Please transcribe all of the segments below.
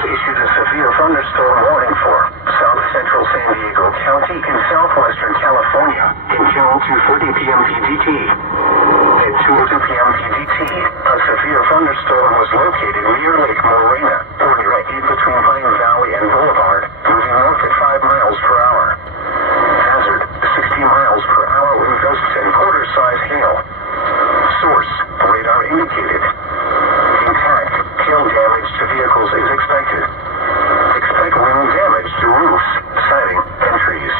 has issued a severe thunderstorm warning for south central San Diego County in southwestern California until 2:30 p.m. PDT. At 2:02 p.m. PDT, a severe thunderstorm was located near Lake Morena, or directly between Pine Valley and Boulevard, moving north at 5 miles per hour. Hazard, 60 miles per hour wind gusts and quarter-size hail. Source, radar indicated. Impact, hail damage to vehicles is expected. Expect wind damage to roofs, siding, and trees.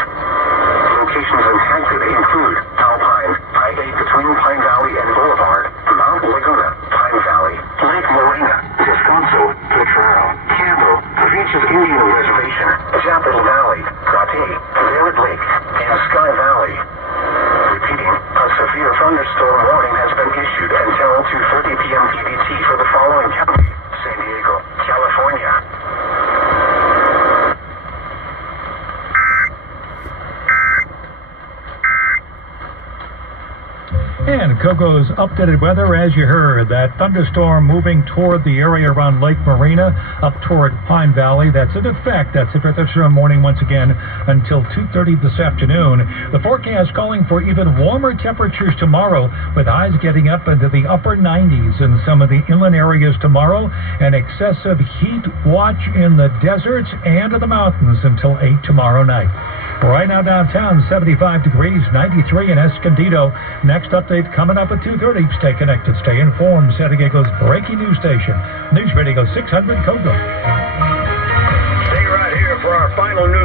Locations impacted include Alpine, I-8 between Pine Valley and Boulevard, Mount Laguna, Pine Valley, Lake Morena, Descanso, Potrero, Campo, Beaches Indian Reservation, Chapel Valley, Grate, Valid Lake, and Sky Valley. Repeating, a severe thunderstorm warning has been issued until 2:30 p.m. PDT for the following county: San Diego, California. And KOGO's updated weather, as you heard, that thunderstorm moving toward the area around Lake Morena, up toward Pine Valley. That's in effect. That's a thunderstorm warning once again until 2:30 this afternoon. The forecast calling for even warmer temperatures tomorrow, with highs getting up into the upper 90s in some of the inland areas tomorrow, and excessive heat watch in the deserts and in the mountains until 8 tomorrow night. Right now downtown, 75 degrees, 93 in Escondido. Next update coming up at 2:30. Stay connected, stay informed. San Diego's breaking news station, News Radio 600 KOGO. Stay right here for our final news.